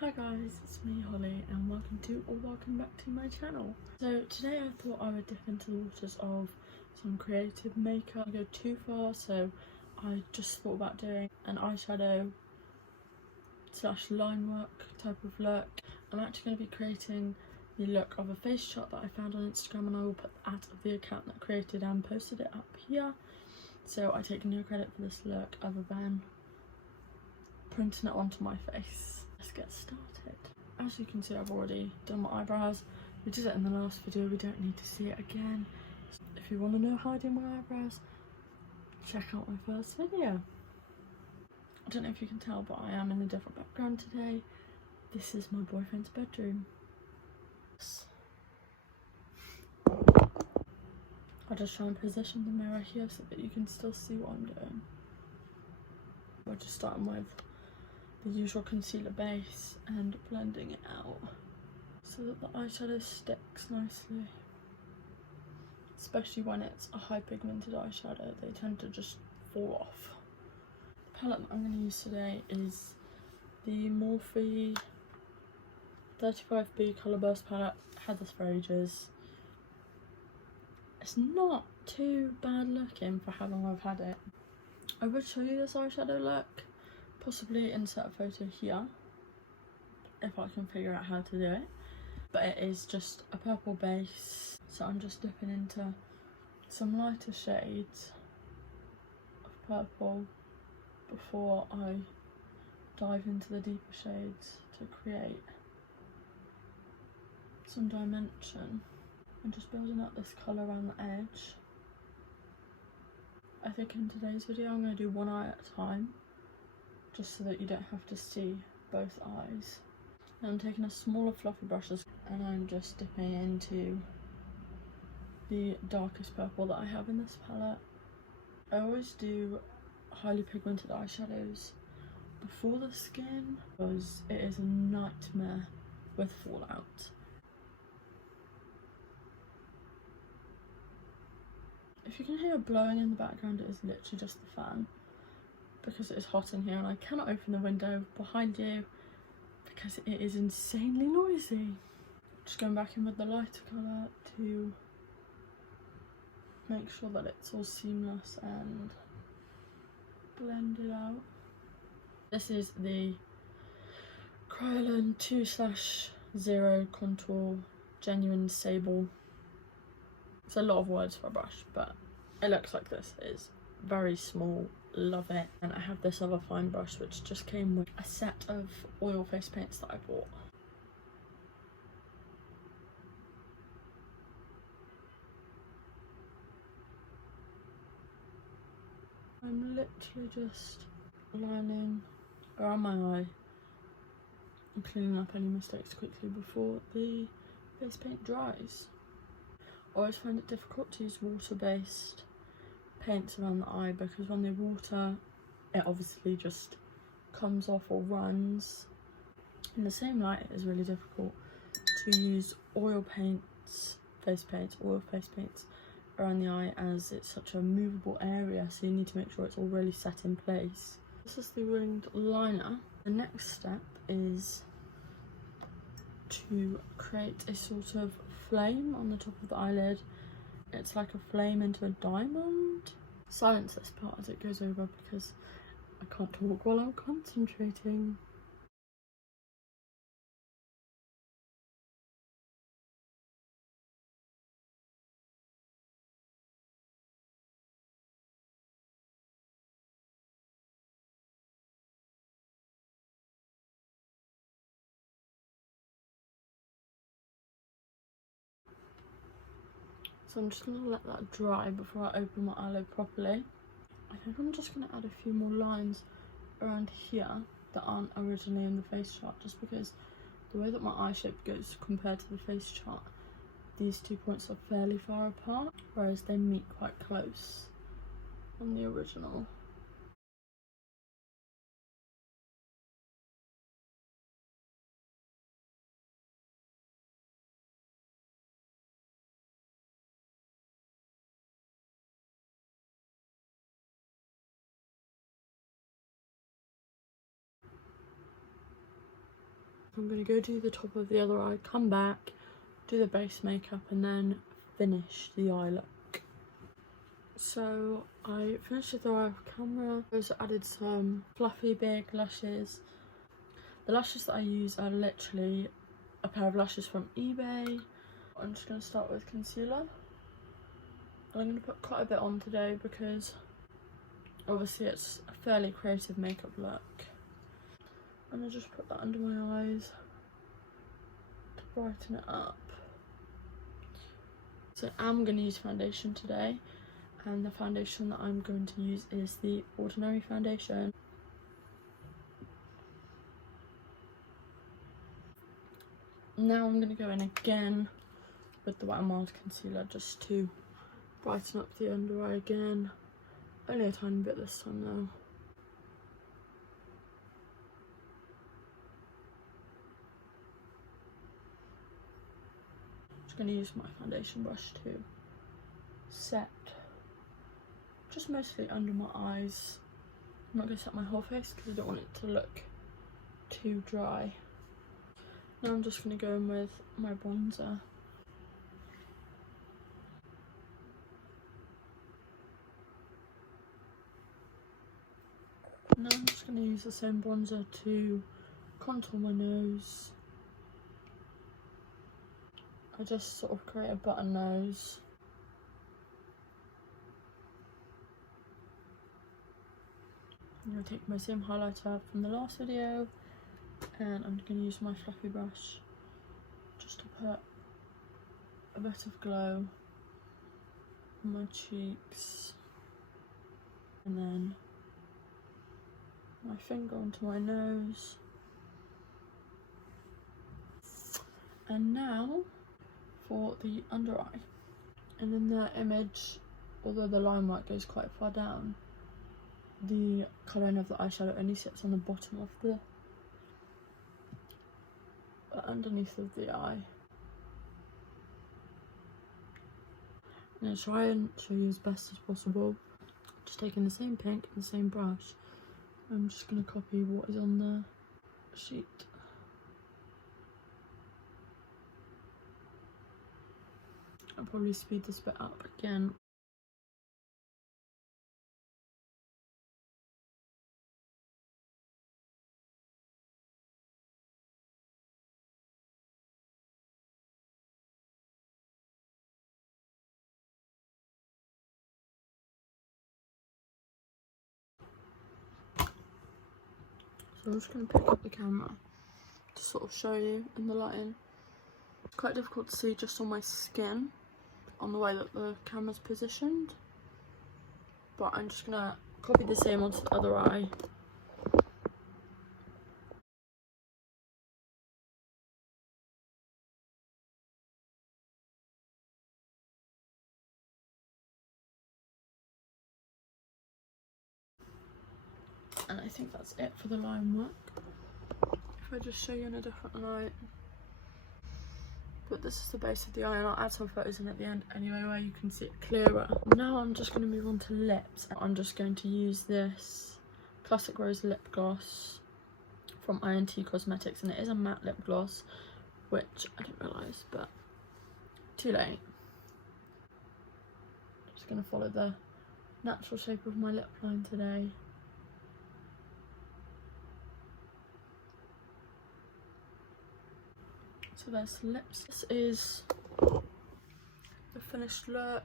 Hi guys, it's me Holly and welcome back to my channel. So today I thought I would dip into the waters of some creative makeup. I go too far, so I just thought about doing an eyeshadow slash line work type of look. I'm actually going to be creating the look of a face shot that I found on Instagram, and I will put that of the account that created and posted it up here. So I take no credit for this look other than printing it onto my face. Let's get started. As you can see, I've already done my eyebrows. We did it in the last video, we don't need to see it again. If you want to know how I do my eyebrows, check out my first video. I don't know if you can tell, but I am in a different background today. This is my boyfriend's bedroom. I'll just try and position the mirror here so that you can still see what I'm doing. We're just starting with the usual concealer base and blending it out so that the eyeshadow sticks nicely. Especially when it's a high pigmented eyeshadow, they tend to just fall off. The palette that I'm going to use today is the Morphe 35B Colour Burst palette. Had this for ages. It's not too bad looking for how long I've had it. I would show you this eyeshadow look, possibly insert a photo here if I can figure out how to do it, but it is just a purple base, so I'm just dipping into some lighter shades of purple before I dive into the deeper shades to create some dimension. I'm just building up this colour around the edge. I think in today's video I'm going to do one eye at a time, just so that you don't have to see both eyes. And I'm taking a smaller fluffy brushes and I'm just dipping into the darkest purple that I have in this palette. I always do highly pigmented eyeshadows before the skin because it is a nightmare with fallout. If you can hear blowing in the background, it is literally just the fan because it is hot in here and I cannot open the window behind you because it is insanely noisy. Just going back in with the lighter colour to make sure that it's all seamless and blend it out. This is the Kryolan 2/0 Contour Genuine Sable. It's a lot of words for a brush, but it looks like this. It is very small, love it. And I have this other fine brush which just came with a set of oil face paints that I bought. I'm literally just lining around my eye and cleaning up any mistakes quickly before the face paint dries. I always find it difficult to use water-based paints around the eye because when they water, it obviously just comes off or runs. In the same light, it is really difficult to use oil paints, oil face paints around the eye as it's such a movable area, so you need to make sure it's all really set in place. This is the winged liner. The next step is to create a sort of flame on the top of the eyelid. It's like a flame into a diamond. Silence this part as it goes over because I can't talk while I'm concentrating. So I'm just going to let that dry before I open my eyelid properly. I think I'm just going to add a few more lines around here that aren't originally in the face chart, just because the way that my eye shape goes compared to the face chart, these 2 points are fairly far apart, whereas they meet quite close on the original. I'm going to go do the top of the other eye, come back, do the base makeup and then finish the eye look. So I finished with the eye off camera. I also added some fluffy big lashes. The lashes that I use are literally a pair of lashes from eBay. I'm just going to start with concealer. I'm going to put quite a bit on today because obviously it's a fairly creative makeup look. I'm going to just put that under my eyes to brighten it up. So I'm going to use foundation today, and the foundation that I'm going to use is the Ordinary foundation. Now I'm going to go in again with the Wet n Wild concealer just to brighten up the under eye again. Only a tiny bit this time though. Just going to use my foundation brush to set just mostly under my eyes. I'm not going to set my whole face because I don't want it to look too dry. Now I'm just going to go in with my bronzer. Now I'm just going to use the same bronzer to contour my nose. I just sort of create a button nose. I'm going to take my same highlighter from the last video and I'm going to use my fluffy brush just to put a bit of glow on my cheeks, and then my finger onto my nose. And now for the under eye. And in the image, although the line work goes quite far down, the colouring of the eyeshadow only sits on the bottom of the underneath of the eye. I'm going to try and show you as best as possible. Just taking the same pink and the same brush. I'm just going to copy what is on the sheet. I'll probably speed this bit up again. So I'm just going to pick up the camera to sort of show you in the lighting. It's quite difficult to see just on my skin, on the way that the camera's positioned, but I'm just going to copy the same onto the other eye. And I think that's it for the line work. If I just show you in a different light. But this is the base of the eye, and I'll add some photos in at the end anyway where you can see it clearer. Now I'm just going to move on to lips. I'm just going to use this Classic Rose lip gloss from INT Cosmetics, and it is a matte lip gloss, which I didn't realise, but too late. Just going to follow the natural shape of my lip line today. So there's the lips. This is the finished look.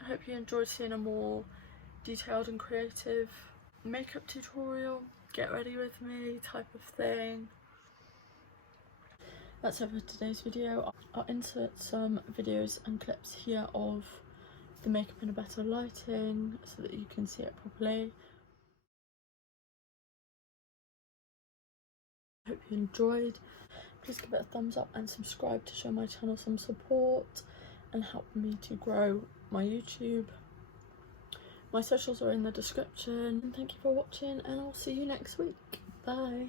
I hope you enjoyed seeing a more detailed and creative makeup tutorial, get ready with me type of thing. That's it for today's video. I'll insert some videos and clips here of the makeup in a better lighting so that you can see it properly. I hope you enjoyed. Please give it a thumbs up and subscribe to show my channel some support and help me to grow my YouTube. My socials are in the description. Thank you for watching, and I'll see you next week. Bye.